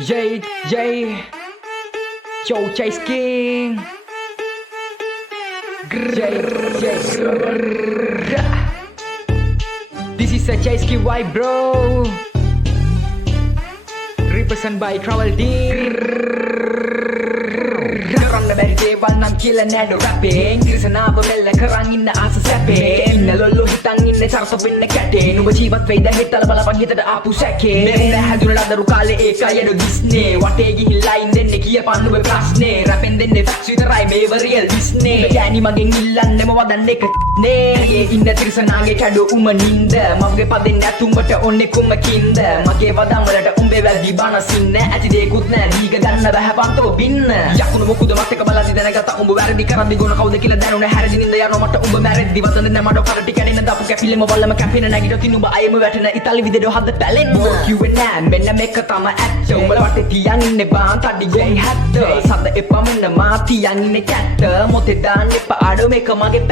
Jay, Jay, Joe Chase King. This is a Chase King vibe, bro. Represented by Travel Team. කරන්න බැරි දේවල් නම් කියලා නෑඩ රැපෙන් තිරසනාව මෙල්ල කරන් ඉන්න ආස සැපෙන් ඉන්න ලොල්ලෝ හිතන් ඉන්න චරත වෙන්න කැටේ නුඹ ජීවත් වෙයිද හිතල බලපන් හිතට ආපු සැකේ මෙන්න හැදුන ලදරු කාලේ ඒකයි අඩ දිස්නේ වටේ ගිහිල්ලා ඉන්නෙන්නේ කියපන් නුඹ ප්‍රශ්නේ රැපෙන් දෙන්නේ ෆැක්ස් විතරයි මේව රියල් දිස්නේ ගෑණි මගෙන් ඉල්ලන්නෙම වදන්න එක නේ ඉන්න තිරසනාගේ කැඩු උමනින්ද මගේ පදෙන් නැතුඹට ඔන්නේ කුමකින්ද මගේ වදන් වලට උඹේ වැල්දි බනසින්න ඇති දේකුත් නෑ දීග ගන්න බෑ පන්තෝ බින්න යකුණු මොකුද මතක බලද්දි දැනගත්තා උඹ වැරදි කරද්දි ගොන කවුද කියලා දැනුනේ හැරදි නින්ද යනවා මට උඹ මැරෙද්දි වදන නෑ මඩ කරටි කැඩෙන දාපු කැපිලෙම වල්ලම කැපෙන නැගිටින් උඹ අයම වැටෙන ඉතාලි විදිහට හද පැලෙන්න කිව්වේ නෑ මෙන්න මේක තම ඇත්ත උඹලා වටේ තියන් ඉන්නේ බාන් තඩි ජයි හැත්ත සද්ද එපා මෙන්න මා තියන් ඉන්නේ කැත්ත මොතේ දාන්න එපා ආඩෝ මේක මගේ